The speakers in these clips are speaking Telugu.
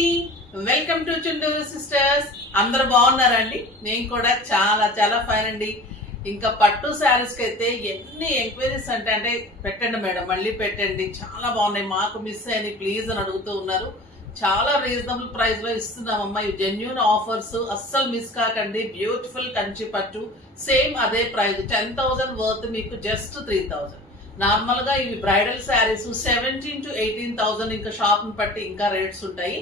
అండి, వెల్కమ్ టు చుండూరు సిస్టర్స్. అందరు బాగున్నారండి? నేను కూడా చాలా చాలా ఫైన్ అండి. ఇంకా పట్టు శారీస్ కి అయితే ఎన్ని ఎంక్వైరీస్ అంటే పెట్టండి మేడం, మళ్ళీ పెట్టండి, చాలా బాగున్నాయి, మాకు మిస్ అయ్యి ప్లీజ్ అని అడుగుతూ ఉన్నారు. చాలా రీజనబుల్ ప్రైస్ లో ఇస్తున్నామమ్మా, ఈ జెన్యూన్ ఆఫర్స్, అస్సలు మిస్ కాకండి. బ్యూటిఫుల్ కంచి పట్టు, సేమ్ అదే ప్రైస్, 10,000 వర్త్ మీకు జస్ట్ 3,000. నార్మల్ గా ఇవి బ్రైడల్ శారీస్ 17,000 to 18,000, ఇంకా షాప్ ని బట్టి ఇంకా రేట్స్ ఉంటాయి.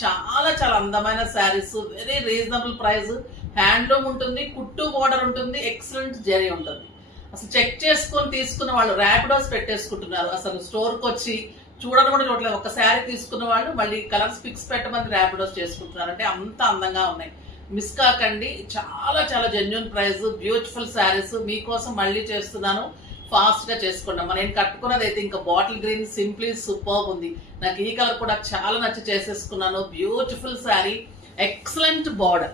చాలా చాలా అందమైన saris, very reasonable price, handloom ఉంటుంది, కుట్టు బోర్డర్ ఉంటుంది, ఎక్సలెంట్ జరీ ఉంటుంది. అసలు చెక్ చేసుకొని తీసుకున్న వాళ్ళు ర్యాపిడోస్ పెట్టేసుకుంటున్నారు. అసలు స్టోర్ కి వచ్చి చూడడం కూడా చూడలేదు. ఒక శారీ తీసుకున్న వాళ్ళు మళ్ళీ కలర్స్ పిక్స్ పెట్టమని ర్యాపిడోస్ చేసుకుంటున్నారు. అంటే అంత అందంగా ఉన్నాయి, మిస్ కాకండి. చాలా చాలా జెన్యూన్ ప్రైస్, బ్యూటిఫుల్ శారీస్ మీకోసం మళ్ళీ చేస్తున్నాను. ఫాస్ట్ గా చేసుకోండి. నేను కట్టుకున్నది అయితే ఇంకా బాటిల్ గ్రీన్, సింప్లీ సూపర్ ఉంది. నాకు ఈ కలర్ కూడా చాలా నచ్చి చేసేసుకున్నాను. బ్యూటిఫుల్ శారీ, ఎక్సలెంట్ బార్డర్,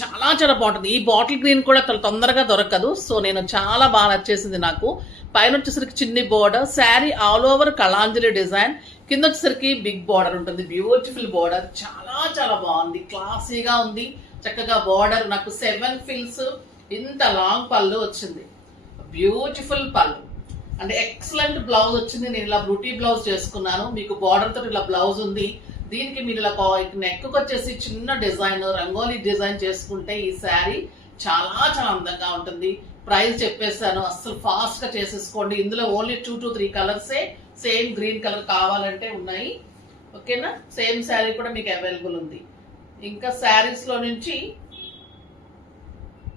చాలా చాలా బాగుంటుంది. ఈ బాటిల్ గ్రీన్ కూడా తొందరగా దొరకదు, సో నేను చాలా బాగా నచ్చేసింది నాకు. పైన వచ్చేసరికి చిన్ని border, sari all over Kalanjali design, కింద వచ్చేసరికి బిగ్ బార్డర్ ఉంటుంది. బ్యూటిఫుల్ బార్డర్, చాలా చాలా బాగుంది, క్లాసీగా ఉంది. చక్కగా బార్డర్ నాకు 7 ఫిల్స్, ఇంత లాంగ్ పళ్ళు వచ్చింది. బ్యూటిఫుల్ పళ్ళు అంటే ఎక్సలెంట్ బ్లౌజ్ వచ్చింది. నేను ఇలా బ్రూటీ బ్లౌజ్ చేసుకున్నాను. మీకు బార్డర్ తో ఇలా బ్లౌజ్ ఉంది. దీనికి మీరు ఇలా నెక్ వచ్చేసి చిన్న డిజైన్, రంగోలీ డిజైన్ చేసుకుంటే ఈ శారీ చాలా చాలా అందంగా ఉంటుంది. ప్రైస్ చెప్పేసాను, అస్సలు ఫాస్ట్ గా చేసేసుకోండి. ఇందులో ఓన్లీ 2 to 3 కలర్సే, సేమ్ గ్రీన్ కలర్ కావాలంటే ఉన్నాయి. ఓకేనా? సేమ్ శారీ కూడా మీకు అవైలబుల్ ఉంది. ఇంకా శారీస్ లో నుంచి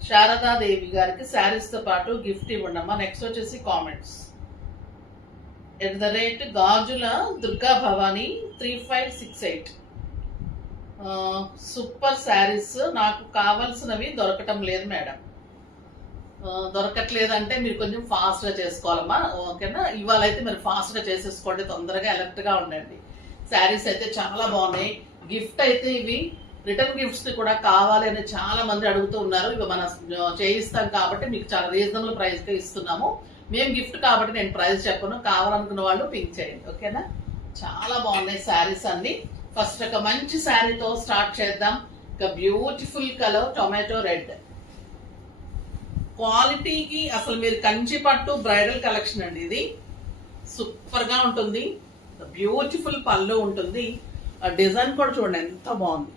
శారదాదేవి గారికి శారీస్ తో పాటు గిఫ్ట్ ఇవ్వండమ్మా. నెక్స్ట్ వచ్చేసి కామెంట్స్ @గాజుల దుర్గా భవానీ 3568. సూపర్ శారీస్, నాకు కావాల్సినవి దొరకటం లేదు మేడం. దొరకట్లేదంటే మీరు కొంచెం ఫాస్ట్ గా చేసుకోవాలమ్మా. ఓకేనా? ఇవాళ అయితే మీరు ఫాస్ట్ గా చేసేసుకోండి, తొందరగా అలర్ట్ గా ఉండండి. శారీస్ అయితే చాలా బాగున్నాయి. గిఫ్ట్ అయితే ఇవి రిటర్న్ గిఫ్ట్స్ కూడా కావాలి అని చాలా మంది అడుగుతూ ఉన్నారు. ఇవి మనం చేయిస్తాం కాబట్టి మీకు చాలా రీజనబుల్ ప్రైస్ గా ఇస్తున్నాము. మేము గిఫ్ట్ కాబట్టి నేను ప్రైస్ చెప్పను, కావాలనుకున్న వాళ్ళు పింక్ చేయండి. ఓకేనా? చాలా బాగున్నాయి శారీస్ అన్ని. ఫస్ట్ ఒక మంచి శారీతో స్టార్ట్ చేద్దాం. ఒక బ్యూటిఫుల్ కలర్ టొమాటో రెడ్, క్వాలిటీకి అసలు మీరు కంచి పట్టు బ్రైడల్ కలెక్షన్ అండి. ఇది సూపర్ గా ఉంటుంది. బ్యూటిఫుల్ పళ్ళు ఉంటుంది. ఆ డిజైన్ కూడా చూడండి ఎంత బాగుంది,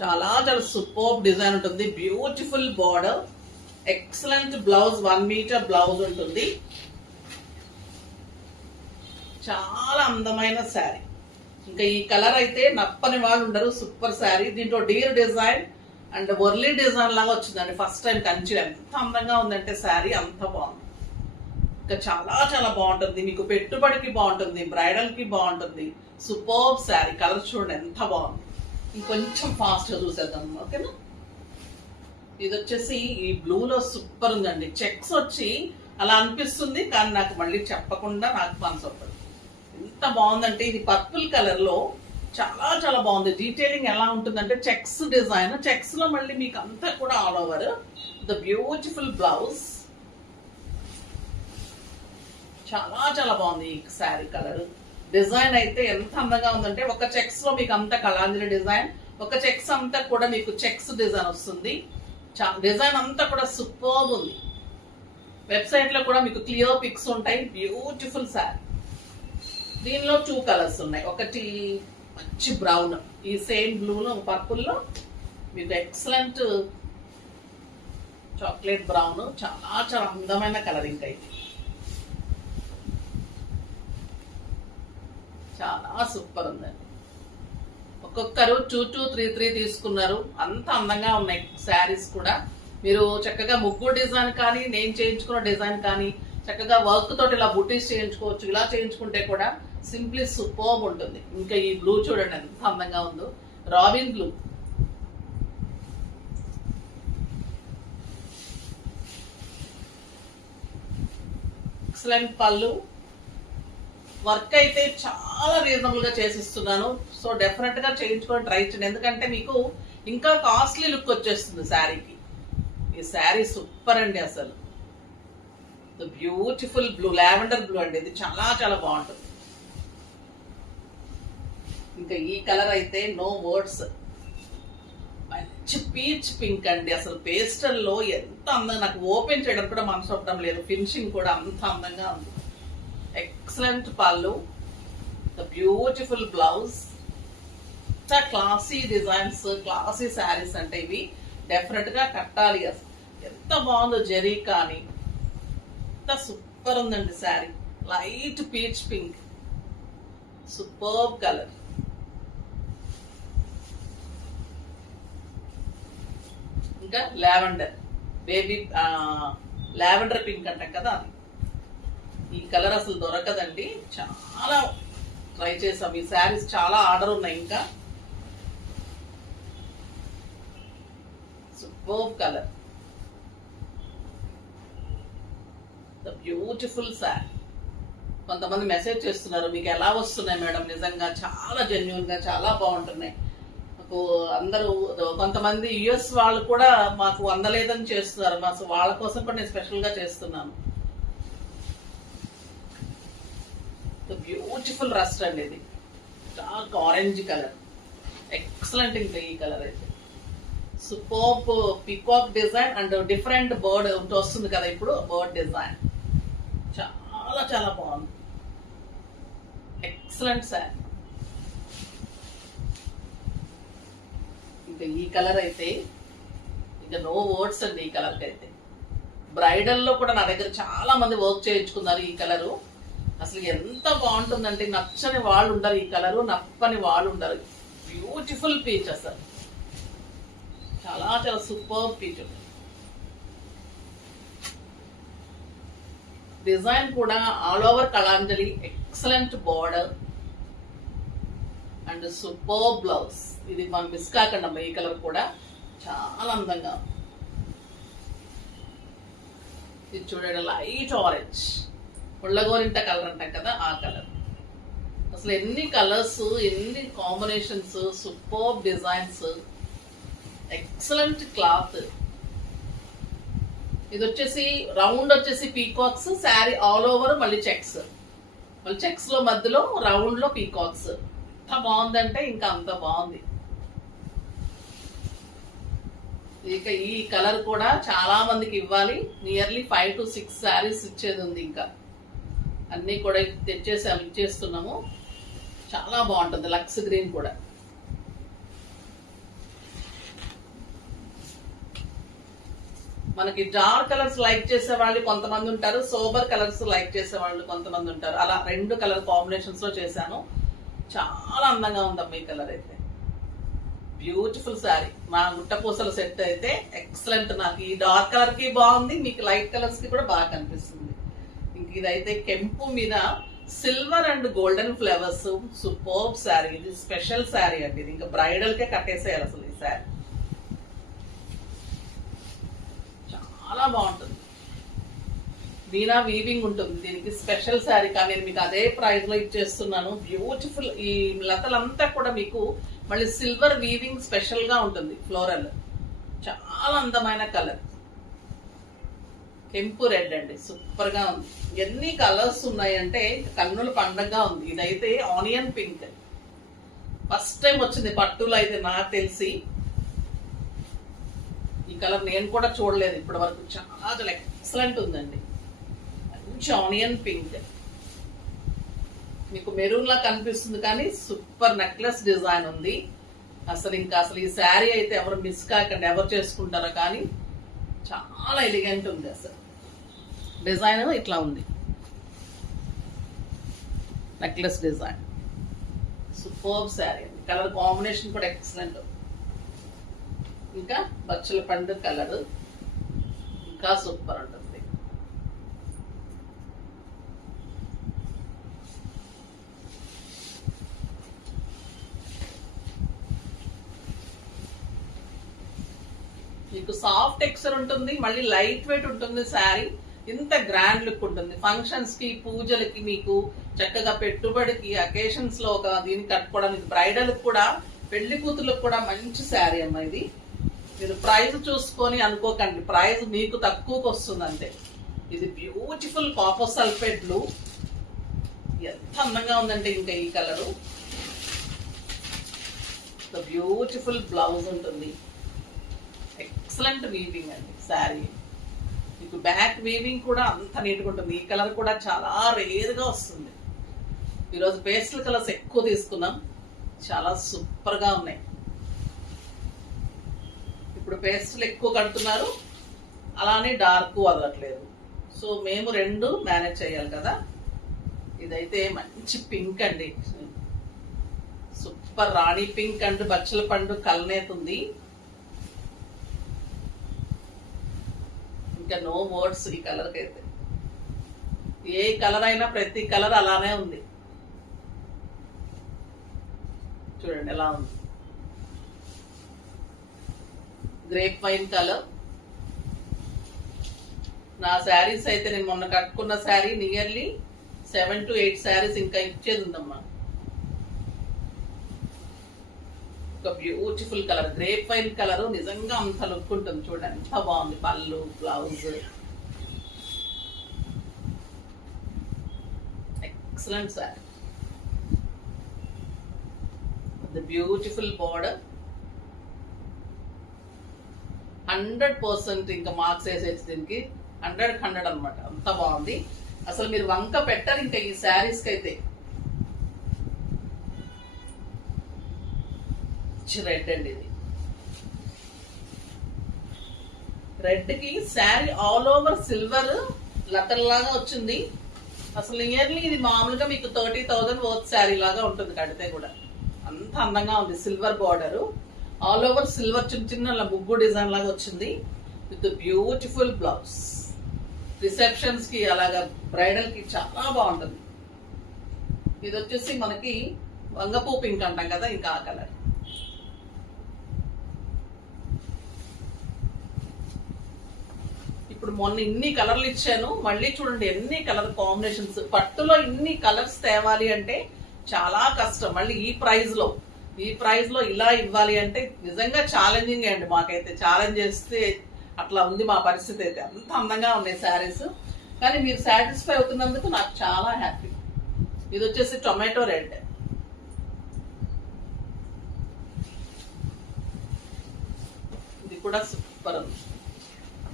చాలా చాలా సూపర్ డిజైన్ ఉంటుంది. Beautiful border, excellent blouse, 1 metre blouse ఉంటుంది. చాలా అందమైన శారీ. ఇంకా ఈ కలర్ అయితే నప్పని వాళ్ళు ఉండరు. సూపర్ శారీ. దీంట్లో deer design and Warli design లాగా వచ్చిందండి. ఫస్ట్ టైం కంచి, ఎంత అందంగా ఉందంటే శారీ, అంత బాగుంది. ఇంకా చాలా చాలా బాగుంటుంది, మీకు పెట్టుబడికి బాగుంటుంది, బ్రైడల్ కి బాగుంటుంది. సూపర్ శారీ. కలర్ చూడండి ఎంత బాగుంది. ఇంకొంచెం ఫాస్ట్ గా చూసేద్దాం. ఓకేనా? ఇది వచ్చేసి ఈ బ్లూలో సూపర్ ఉందండి. చెక్స్ వచ్చి అలా అనిపిస్తుంది, కానీ నాకు మళ్ళీ చెప్పకుండా నాకు మనసు వస్తుంది. ఎంత బాగుందంటే ఇది పర్పుల్ కలర్ లో చాలా చాలా బాగుంది. డీటెయిలింగ్ ఎలా ఉంటుందంటే చెక్స్ డిజైన్, చెక్స్ లో మళ్ళీ మీకు అంతా కూడా all over the beautiful blouse. చాలా చాలా బాగుంది ఈ శారీ కలర్. డిజైన్ అయితే ఎంత అందంగా ఉందంటే ఒక చెక్స్ లో మీకు అంతా కళాంజలి డిజైన్, ఒక చెక్స్ అంతా కూడా మీకు చెక్స్ డిజైన్ వస్తుంది. డిజైన్ అంతా కూడా సూపర్ ఉంది. వెబ్సైట్ లో కూడా మీకు క్లియర్ పిక్స్ ఉంటాయి. బ్యూటిఫుల్ శారీ. దీనిలో 2 కలర్స్ ఉన్నాయి. ఒకటి మంచి బ్రౌన్, ఈ సేమ్ బ్లూలో పర్పుల్ లో మీకు ఎక్సలెంట్ చాక్లెట్ బ్రౌన్, చాలా చాలా అందమైన కలర్. ఇంకా ఇది చాలా సూపర్ ఉందండి. ఒక్కొక్కరు 2 to 3 తీసుకున్నారు. అంత అందంగా ఉన్నాయి శారీస్ కూడా. మీరు చక్కగా ముగ్గు డిజైన్ కానీ, నేను చేయించుకున్న డిజైన్ కానీ, చక్కగా వర్క్ తోటి ఇలా బుటీస్ చేయించుకోవచ్చు. ఇలా చేయించుకుంటే కూడా సింప్లీ సూపర్ ఉంటుంది. ఇంకా ఈ బ్లూ చూడండి ఎంత అందంగా ఉందో, రాబిన్ బ్లూ. ఎక్సలెంట్ పళ్ళు. వర్క్ అయితే చాలా రీజనబుల్ గా చేసిస్తున్నాను. సో డెఫినెట్ గా చేయించుకొని ట్రై చేయండి, ఎందుకంటే మీకు ఇంకా కాస్ట్లీ లుక్ వచ్చేస్తుంది శారీకి. ఈ శారీ సూపర్ అండి. అసలు బ్యూటిఫుల్ బ్లూ, లావెండర్ బ్లూ అండి. ఇది చాలా చాలా బాగుంటుంది. ఇంకా ఈ కలర్ అయితే నో వర్డ్స్. మంచి పీచ్ పింక్ అండి. అసలు పేస్టల్లో ఎంత అందంగా, నాకు ఓపెన్ చేయడం కూడా మనసు అవ్వడం లేదు. ఫినిషింగ్ కూడా అంత అందంగా ఉంది. ఎక్సలెంట్ పళ్ళు, beautiful blouse, classy designs, classy saris అంటే ఇవి డెఫినెట్ గా కట్టాలి. అసలు ఎంత బాగుందో జరీ కానీ, ఎంత సూపర్ ఉందండి sari. Light peach pink, super colour. ఇంకా లావెండర్, బేబీ లావెండర్ పింక్ అంటాం కదా అది. ఈ కలర్ అసలు దొరకదండి. చాలా ట్రై చేసాం. ఈ శారీస్ చాలా ఆర్డర్ ఉన్నాయి. ఇంకా super colour, the beautiful sari. కొంతమంది మెసేజ్ చేస్తున్నారు, మీకు ఎలా వస్తున్నాయి మేడం? నిజంగా చాలా జెన్యున్ గా చాలా బాగుంటున్నాయి. మాకు అందరూ, కొంతమంది యుఎస్ వాళ్ళు కూడా మాకు అందలేదని చేస్తున్నారు. మాకు వాళ్ళ కోసం కూడా నేను స్పెషల్ గా చేస్తున్నాను. బ్యూటిఫుల్ రస్ట్ అండి ఇది, డార్క్ ఆరెంజ్ కలర్, ఎక్సలెంట్. ఇంకా ఈ కలర్ అయితే super peacock design and different bird వస్తుంది కదా ఇప్పుడు, బర్డ్ డిజైన్ చాలా చాలా బాగుంది. Excellent sir. ఇంకా ఈ కలర్ అయితే ఇంకా నో వర్డ్స్ అండి. ఈ కలర్ కి అయితే బ్రైడల్ లో కూడా నా దగ్గర చాలా మంది వర్క్ చేయించుకున్నారు ఈ కలరు. అసలు ఎంత బాగుంటుందంటే నచ్చని వాళ్ళు ఉండరు, ఈ కలరు నప్పని వాళ్ళు ఉండరు. బ్యూటిఫుల్ పీచ్, అసలు చాలా చాలా సూపర్ పీచ్. డిజైన్ కూడా all over Kalanjali, excellent border and super blouse. ఇది మనం మిస్ కాకుండా, ఈ కలర్ కూడా చాలా అందంగా. ఇది చూడండి, లైట్ ఆరెంజ్, ఉళ్ళగోరింట కలర్ అంటాం కదా ఆ కలర్. అసలు ఎన్ని కలర్స్, ఎన్ని combinations, super designs, excellent cloth. ఇది వచ్చేసి రౌండ్ వచ్చేసి పీకాక్స్, శారీ ఆల్ ఓవర్ మళ్ళీ చెక్స్, మళ్ళీ చెక్స్ లో మధ్యలో రౌండ్ లో పీకాక్స్. ఎంత బాగుందంటే ఇంకా అంత బాగుంది. ఇక ఈ కలర్ కూడా చాలా మందికి ఇవ్వాలి. నియర్లీ 5 to 6 శారీస్ ఇచ్చేది ఉంది. ఇంకా అన్ని కూడా తెచ్చేసాము, ఇచ్చేస్తున్నాము. చాలా బాగుంటుంది. లక్స్ గ్రీన్ కూడా మనకి డార్క్ కలర్స్ లైక్ చేసే వాళ్ళు కొంతమంది ఉంటారు, సోబర్ కలర్స్ లైక్ చేసే వాళ్ళు కొంతమంది ఉంటారు. అలా 2 కలర్ కాంబినేషన్స్ లో చేశాను. చాలా అందంగా ఉందమ్మా ఈ కలర్ అయితే. బ్యూటిఫుల్ శారీ. మా గుట్టపూసల సెట్ అయితే ఎక్సలెంట్. నాకు ఈ డార్క్ కలర్ కి బాగుంది, మీకు లైట్ కలర్స్ కి కూడా బాగా కనిపిస్తుంది. ఇంక ఇదైతే కెంపు మీద silver and golden flowers, super sari. ఇది స్పెషల్ శారీ అండి. ఇది ఇంకా బ్రైడల్ కే కట్టేసేయాలి అసలు ఈ శారీ. చాలా బాగుంటుంది. వీణా వీవింగ్ ఉంటుంది దీనికి. స్పెషల్ శారీ కానీ నేను మీకు అదే ప్రైస్ లో ఇచ్చేస్తున్నాను. బ్యూటిఫుల్. ఈ లతలంతా కూడా మీకు మళ్ళీ సిల్వర్ వీవింగ్ స్పెషల్ గా ఉంటుంది. ఫ్లోరల్, చాలా అందమైన కలర్. కెంపు రెడ్ అండి, సూపర్ గా ఉంది. ఎన్ని కలర్స్ ఉన్నాయంటే కన్నుల పండగగా ఉంది. ఇదైతే ఆనియన్ పింక్, ఫస్ట్ టైం వచ్చింది పట్టులో అయితే నాకు తెలిసి. ఈ కలర్ నేను కూడా చూడలేదు ఇప్పటి వరకు. చాలా ఎక్సలెంట్ ఉందండి. మంచి ఆనియన్ పింక్, మీకు మెరూన్ లా కనిపిస్తుంది కానీ సూపర్ నెక్లెస్ డిజైన్ ఉంది. అసలు ఇంకా అసలు ఈ శారీ అయితే ఎవరు మిస్ కాకండి, ఎవరు చేసుకుంటారో కానీ చాలా ఎలిగెంట్ ఉంది. అసలు డిజైన్ ఇట్లా ఉంది, necklace design. Super sari. Colour combination కూడా ఎక్సలెంట్. ఇంకా బచ్చల పండు కలర్ ఇంకా సూపర్ ఉంటుంది. మీకు సాఫ్ట్ టెక్స్చర్ ఉంటుంది, మళ్ళీ లైట్ వెయిట్ ఉంటుంది శారీ. ఇంత గ్రాండ్ లుక్ ఉంటుంది. ఫంక్షన్స్ కి, పూజలకి, మీకు చక్కగా పెట్టుబడికి, అకేషన్స్ లో ఒక దీన్ని కట్టుకోవడానికి, బ్రైడల్ కూడా, పెళ్లి కూతుర్లకు కూడా మంచి శారీ అమ్మా ఇది. మీరు ప్రైస్ చూసుకొని అనుకోకండి, ప్రైస్ మీకు తక్కువకి వస్తుంది అంతే. ఇది బ్యూటిఫుల్ కాపర్ సల్ఫేట్ బ్లూ. ఎంత అందంగా ఉందంటే ఇంకా ఈ కలరు బ్యూటిఫుల్ బ్లౌజ్ ఉంటుంది. ఎక్సలెంట్ వీవింగ్ అండి శారీ. మీకు బ్యాక్ వీవింగ్ కూడా అంత నీట్గా ఉంటుంది. ఈ కలర్ కూడా చాలా రేర్గా వస్తుంది. ఈరోజు పేస్టల్ కలర్స్ ఎక్కువ తీసుకున్నాం, చాలా సూపర్గా ఉన్నాయి. ఇప్పుడు పేస్టల్ ఎక్కువ కడుతున్నారు, అలానే డార్క్ వదలట్లేదు. సో మేము రెండు మేనేజ్ చేయాలి కదా. ఇదైతే మంచి పింక్ అండి, సూపర్ రాణి పింక్ అండ్ బచ్చల పండు కలనేతుంది. ఇంకా నో వర్డ్స్ ఈ కలర్కి అయితే. ఏ కలర్ అయినా ప్రతి కలర్ అలానే ఉంది. చూడండి ఎలా ఉంది. Grape wine colour. నా శారీస్ అయితే నేను మొన్న కట్టుకున్న శారీ నియర్లీ 7 to 8 శారీస్ ఇంకా ఇచ్చేది ఉందమ్మా. ఒక beautiful colour grape wine colour, నిజంగా అంత లుక్ ఉంటుంది. చూడండి ఎంత బాగుంది. పళ్ళు, blouse excellent sari. The beautiful border. 100% ఇంకా మార్క్స్ వేసేసి దీనికి 100 అనమాట. అంత బాగుంది. అసలు మీరు వంక పెట్టరు ఇంకా ఈ శారీస్కి అయితే. రెడ్ అండి, ఇది రెడ్ కి శారీ ఆల్ ఓవర్ సిల్వర్ లతల్లాగా వచ్చింది. అసలు నియర్లీ ఇది మామూలుగా మీకు 30,000 వర్త్ శారీ లాగా ఉంటుంది కడితే కూడా. అంత అందంగా ఉంది. Silver border, all over silver, చిన్న చిన్న ముగ్గు డిజైన్ లాగా వచ్చింది విత్ బ్యూటిఫుల్ బ్లౌజ్. రిసెప్షన్స్ కి అలాగా బ్రైడల్ కి చాలా బాగుంటుంది. ఇది వచ్చేసి మనకి వంగపూ పింక్ అంటాం కదా, ఇంకా ఆ కలర్. ఇప్పుడు మొన్న ఇన్ని కలర్లు ఇచ్చాను, మళ్ళీ చూడండి ఎన్ని కలర్ కాంబినేషన్స్. పట్టులో ఇన్ని కలర్స్ తేవాలి అంటే చాలా కష్టం. మళ్ళీ ఈ ప్రైస్ లో ఇలా ఇవ్వాలి అంటే నిజంగా ఛాలెంజింగ్ అండి. మాకైతే ఛాలెంజ్ చేస్తే అట్లా ఉంది మా పరిస్థితి అయితే. అంత అందంగా ఉన్నాయి శారీస్, కానీ మీరు సాటిస్ఫై అవుతున్నందుకు నాకు చాలా హ్యాపీ. ఇది వచ్చేసి టొమాటో రెడ్. ఇది కూడా సూపర్ ఉంది.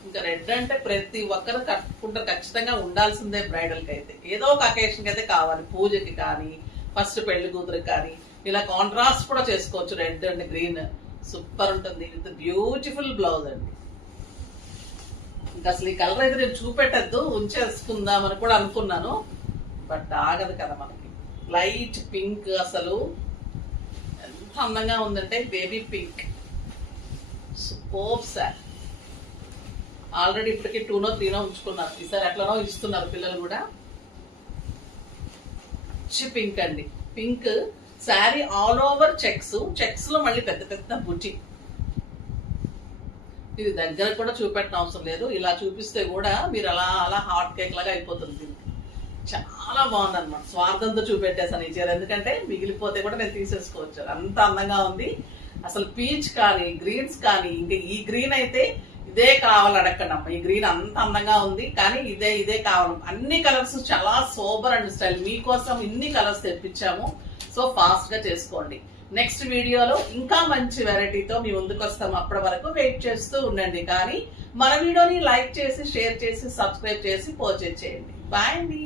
ఇంకా రెడ్ అంటే ప్రతి ఒక్కరు కట్టుకుంటారు, ఖచ్చితంగా ఉండాల్సిందే బ్రైడల్ కి అయితే. ఏదో ఒక అకేషన్ కి అయితే కావాలి, పూజకి కానీ ఫస్ట్ పెళ్లి కూతురికి కానీ. ఇలా కాంట్రాస్ట్ కూడా చేసుకోవచ్చు. రెడ్ అండ్ గ్రీన్ సూపర్ ఉంటుంది విత్ బ్యూటిఫుల్ బ్లౌజ్ అండి. ఇంకా అసలు ఈ కలర్ అయితే నేను చూపెట్టద్దు, ఉంచేసుకుందామని కూడా అనుకున్నాను, బట్ ఆగదు కదా మనకి. లైట్ పింక్, అసలు ఎంత అందంగా ఉందంటే baby pink. Super sir. Already ఇప్పటికి 2 or 3 ఉంచుకున్నారు. ఈసారి ఎట్లనో ఇస్తున్నారు పిల్లలు కూడా. పింక్ అండి, pink sari all over checks లో మళ్ళీ పెద్ద పెద్ద బుట్టి. ఇది దగ్గర కూడా చూపెట్టిన అవసరం లేదు, ఇలా చూపిస్తే కూడా మీరు అలా అలా హాట్ కేక్ లాగా అయిపోతుంది. చాలా బాగుంది అనమాట. స్వార్థంతో చూపెట్టేసాను ఈ చీర, ఎందుకంటే మిగిలిపోతే కూడా నేను తీసేసుకోవచ్చు. అంత అందంగా ఉంది. అసలు పీచ్ కానీ గ్రీన్స్ కానీ, ఇంకా ఈ గ్రీన్ అయితే ఇదే కావాలి అడగండి అమ్మ. ఈ గ్రీన్ అంత అందంగా ఉంది, కానీ ఇదే కావాలి. అన్ని కలర్స్ చాలా సోబర్ అండ్ స్టైల్. మీకోసం ఇన్ని కలర్స్ తెప్పించాము, సో ఫాస్ట్ గా చేసుకోండి. నెక్స్ట్ వీడియోలో ఇంకా మంచి వెరైటీతో మీ ముందుకు వస్తాము. అప్పటి వరకు వెయిట్ చేస్తూ ఉండండి. కానీ మన వీడియోని లైక్ చేసి, షేర్ చేసి, సబ్స్క్రైబ్ చేసి పర్చేజ్ చేయండి. బాయ్ అండి.